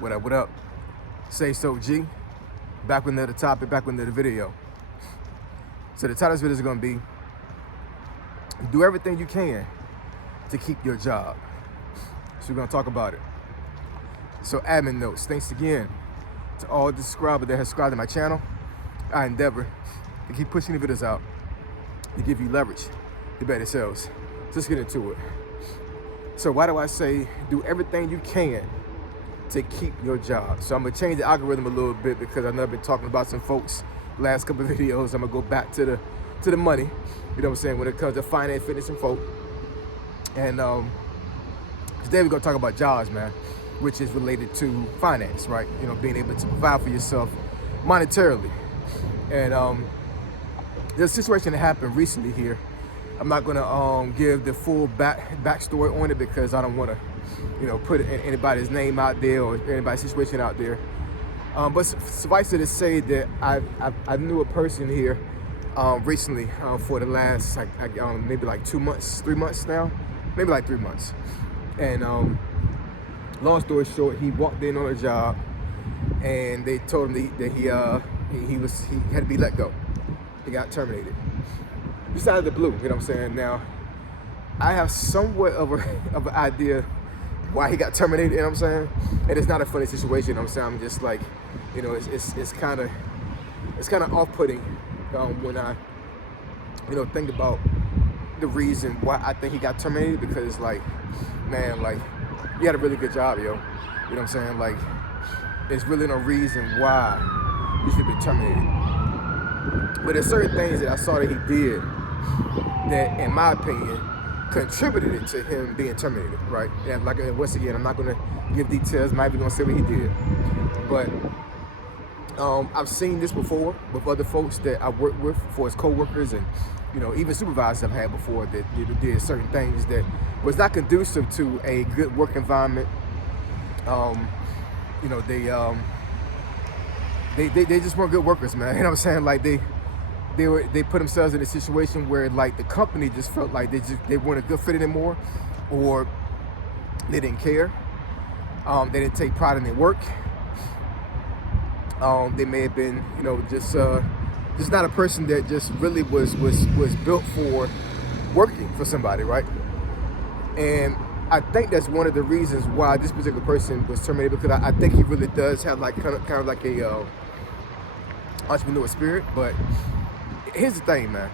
What up, what up? Say so G. Back with another topic, back with another video. So the title of this video is gonna be, do everything you can to keep your job. So we're gonna talk about it. So admin notes, thanks again to all the subscribers that have subscribed to my channel. I endeavor to keep pushing the videos out to give you leverage to better sales. So let's get into it. So why do I say do everything you can to keep your job? So I'm gonna change the algorithm a little bit because I know I've been talking about some folks last couple of videos. I'm gonna go back to the money, you know what I'm saying, when it comes to finance, fitness, and folk. And today we're gonna talk about jobs, man, which is related to finance, right? You know, being able to provide for yourself monetarily. And there's a situation that happened recently here. I'm not gonna give the full backstory on it because I don't want to, you know, put anybody's name out there or anybody's situation out there. But suffice it to say that I knew a person here recently for the last maybe like 2 months, 3 months now, maybe like 3 months. And long story short, he walked in on a job and they told him that he had to be let go. He got terminated. Just out of the blue, you know what I'm saying? Now, I have somewhat of an idea why he got terminated, you know what I'm saying? And it's not a funny situation, you know what I'm saying? I'm just like, you know, it's kind of off-putting when I, you know, think about the reason why I think he got terminated, because like, man, like, you had a really good job, yo. You know what I'm saying? Like, there's really no reason why you should be terminated. But there's certain things that I saw that he did that, in my opinion, contributed to him being terminated, right? And like, once again, I'm not gonna give details, I'm not even gonna say what he did. But I've seen this before with other folks that I work with, for his co-workers, and, you know, even supervisors I've had before that did certain things that was not conducive to a good work environment. You know, they just weren't good workers, man. You know what I'm saying? Like, they put themselves in a situation where, like, the company just felt like they weren't a good fit anymore, or they didn't care. They didn't take pride in their work. They may have been, you know, just not a person that just really was built for working for somebody, right? And I think that's one of the reasons why this particular person was terminated, because I think he really does have like kind of like a entrepreneur spirit. But here's the thing, man.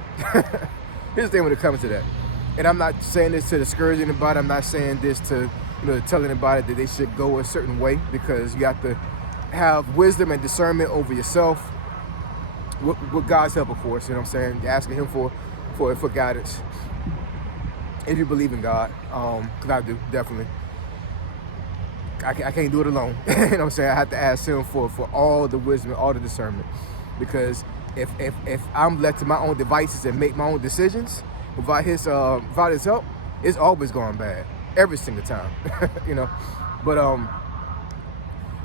Here's the thing when it comes to that. And I'm not saying this to discourage anybody. I'm not saying this to, you know, tell anybody that they should go a certain way, because you have to have wisdom and discernment over yourself, with God's help, of course. You know what I'm saying? You're asking him for guidance, if you believe in God, because I do, definitely. I can't do it alone. You know what I'm saying? I have to ask him for all the wisdom, all the discernment, because if I'm left to my own devices and make my own decisions without his help, it's always going bad, every single time. You know, but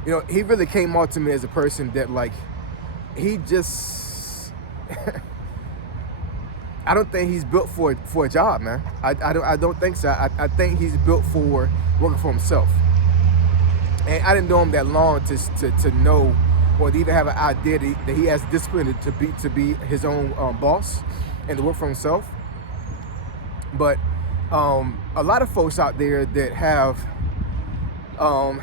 you know, he really came out to me as a person that, like, he just I don't think he's built for a job, man. I don't think so. I think he's built for working for himself. And I didn't know him that long to know, or to even have an idea that he has discipline to be his own boss and to work for himself. But a lot of folks out there that have how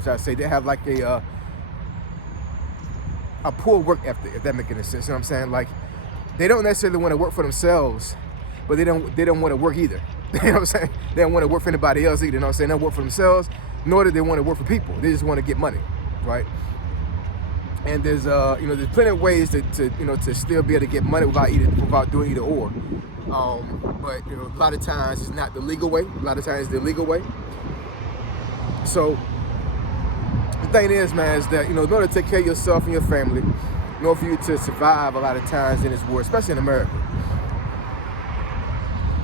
should I say, they have like a poor work ethic, if that makes any sense. You know what I'm saying? Like, they don't necessarily want to work for themselves, but they don't want to work either. You know what I'm saying? They don't want to work for anybody else either. You know what I'm saying? They don't work for themselves, nor do they want to work for people. They just want to get money, right? And there's you know, there's plenty of ways to you know, to still be able to get money without doing either or. But, you know, a lot of times it's not the legal way. A lot of times it's the illegal way. So the thing is, man, is that, you know, in order to take care of yourself and your family, in order for you to survive a lot of times in this world, especially in America,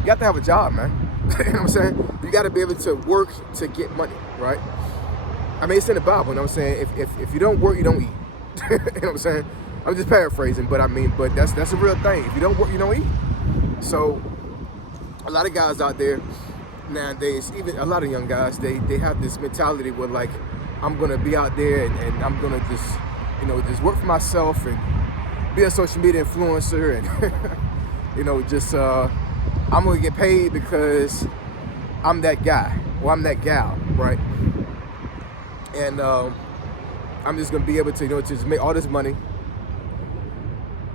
you have to have a job, man. You know what I'm saying? You got to be able to work to get money, right? I mean, it's in the Bible, you know what I'm saying? If you don't work, you don't eat. You know what I'm saying? I'm just paraphrasing, but I mean, but that's a real thing. If you don't work, you don't eat. So a lot of guys out there, you nowadays, even a lot of young guys, they have this mentality where like, I'm gonna be out there and I'm gonna just, just work for myself and be a social media influencer and, just, I'm gonna get paid because I'm that guy or I'm that gal, right? And I'm just gonna be able to, to just make all this money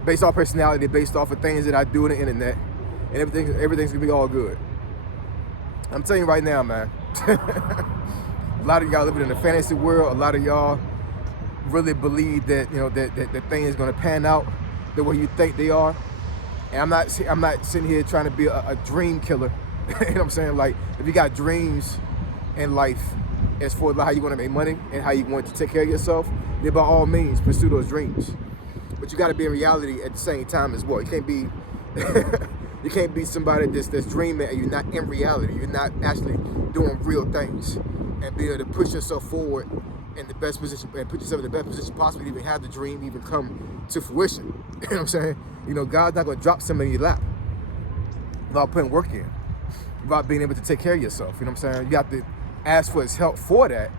based off personality, based off of things that I do on the internet, and everything's gonna be all good. I'm telling you right now, man. A lot of y'all living in the fantasy world. A lot of y'all really believe that that thing is gonna pan out the way you think they are. And I'm not sitting here trying to be a dream killer. You know what I'm saying? Like, if you got dreams in life as for how you want to make money and how you want to take care of yourself, then by all means pursue those dreams. But you got to be in reality at the same time as well. You can't be you can't be somebody that's dreaming and you're not in reality. You're not actually doing real things and be able to push yourself forward in the best position and put yourself in the best position possible to even have the dream even come to fruition. You know what I'm saying? God's not going to drop something in your lap without putting work in, without being able to take care of yourself. You know what I'm saying? You have to ask for his help for that,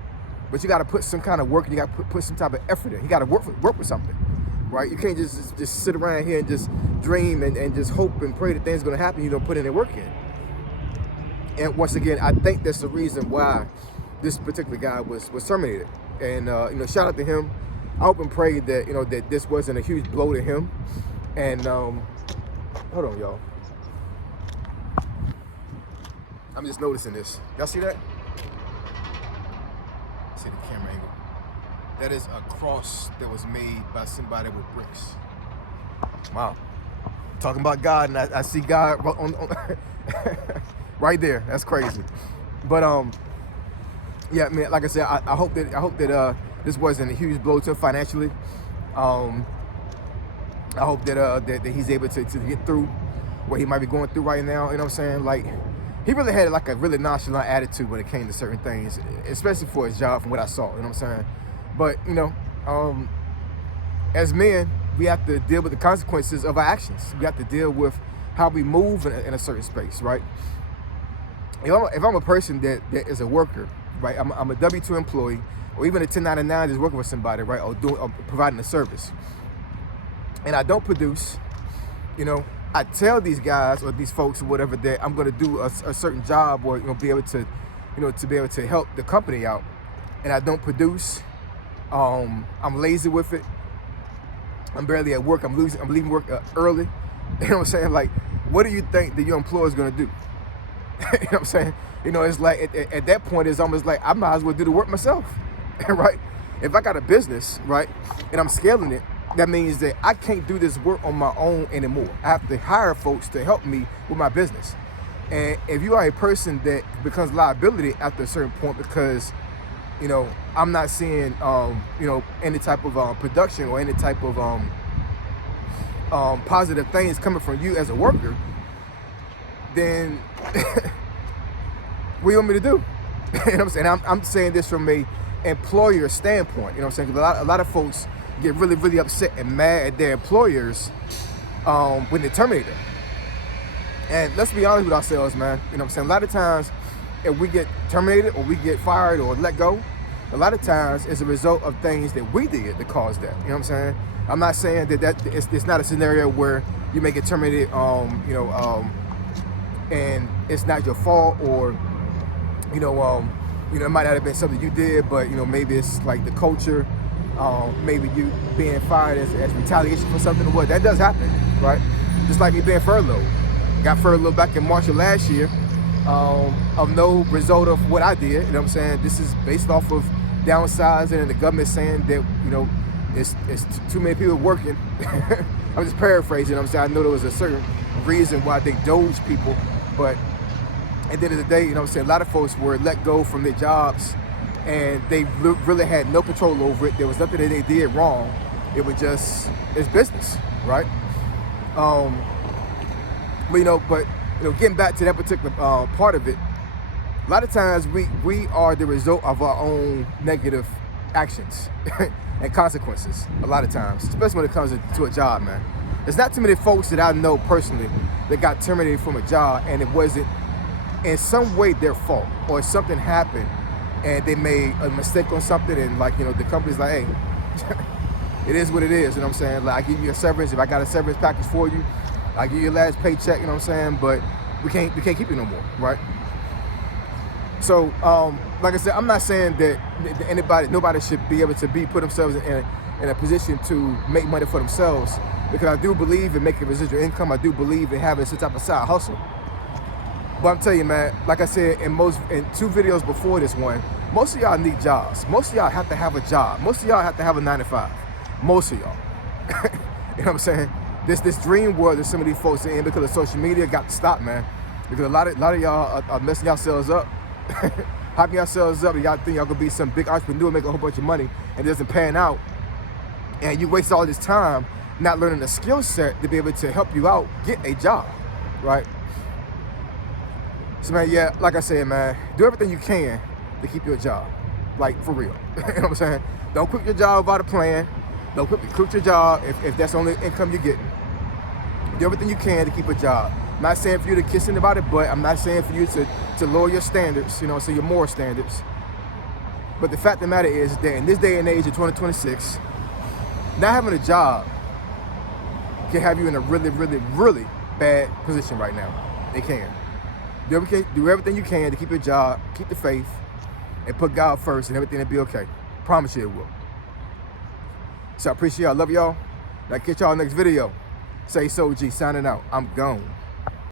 but you got to put some kind of work and you got to put some type of effort in. You got to work with something, right? You can't just sit around here and just dream and just hope and pray that things are going to happen. You don't put any work in. And once again, I think that's the reason why this particular guy was terminated. And shout out to him. I hope and pray that that this wasn't a huge blow to him. And hold on, y'all. I'm just noticing this. Y'all see that? See the camera angle. That is a cross that was made by somebody with bricks. Wow. Talking about God, and I see God on right there. That's crazy. But yeah, man. Like I said, I hope that this wasn't a huge blow to him financially. I hope that he's able to get through what he might be going through right now. You know what I'm saying? Like, he really had like a really nonchalant attitude when it came to certain things, especially for his job, from what I saw. You know what I'm saying? But as men, we have to deal with the consequences of our actions. We have to deal with how we move in a certain space, right? If I'm a person that is a worker, right? I'm a W-2 employee, or even a 1099 just working with somebody, right? Or providing a service, and I don't produce, I tell these guys or these folks or whatever that I'm going to do a certain job or be able to, to be able to help the company out, and I don't produce. I'm lazy with it. I'm barely at work. I'm leaving work early. You know what I'm saying? Like, what do you think that your employer is going to do? You know what I'm saying? It's like at that point, it's almost like I might as well do the work myself, right? If I got a business, right, and I'm scaling it, that means that I can't do this work on my own anymore. I have to hire folks to help me with my business. And if you are a person that becomes liability after a certain point because, I'm not seeing, any type of production or any type of positive things coming from you as a worker, then what do you want me to do? You know what I'm saying? I'm saying this from a employer standpoint. You know what I'm saying? Because a lot of folks get really, really upset and mad at their employers when they terminate them. And let's be honest with ourselves, man. You know what I'm saying? A lot of times, if we get terminated or we get fired or let go, a lot of times it's a result of things that we did that caused that. You know what I'm saying? I'm not saying that it's not a scenario where you may get terminated, and it's not your fault, or it might not have been something you did, but maybe it's like the culture. Maybe you being fired as retaliation for something or what. That does happen, right? Just like me being furloughed. Got furloughed back in March of last year of no result of what I did. You know what I'm saying? This is based off of downsizing and the government saying that, it's too many people working. I'm just paraphrasing. You know what I'm saying? I know there was a certain reason why they doged people, but at the end of the day, you know what I'm saying, a lot of folks were let go from their jobs and they really had no control over it. There was nothing that they did wrong. It was just, it's business, right? But getting back to that particular part of it, a lot of times we are the result of our own negative actions and consequences. A lot of times, especially when it comes to a job, man. There's not too many folks that I know personally that got terminated from a job and it wasn't in some way their fault, or something happened and they made a mistake on something, and like, you know, the company's like, hey, it is what it is, you know what I'm saying? Like, I give you a severance. If I got a severance package for you, I give you your last paycheck, you know what I'm saying? But we can't keep you no more, right? So, like I said, I'm not saying that nobody should be able to put themselves in a position to make money for themselves, because I do believe in making residual income. I do believe in having some type of side hustle. But I'm telling you, man, like I said in 2 videos before this one, most of y'all need jobs. Most of y'all have to have a job. Most of y'all have to have a 9 to 5. Most of y'all. You know what I'm saying? This dream world that some of these folks are in because of social media got to stop, man. Because a lot of y'all are messing yourselves up, hyping yourselves up, and y'all think y'all gonna be some big entrepreneur, make a whole bunch of money, and it doesn't pan out. And you waste all this time not learning a skill set to be able to help you out get a job, right? So, man, yeah, like I said, man, do everything you can to keep your job, like, for real. You know what I'm saying? Don't quit your job without a plan. Don't quit your job if that's the only income you're getting. Do everything you can to keep a job. I'm not saying for you to kiss anybody, but I'm not saying for you to lower your standards, you know, so your moral standards. But the fact of the matter is that in this day and age of 2026, not having a job can have you in a really, really, really bad position right now. It can. Do everything you can to keep your job, keep the faith, and put God first, and everything will be okay. Promise you it will. So I appreciate y'all. Love y'all. And I'll catch y'all next video. Say so, G. Signing out. I'm gone.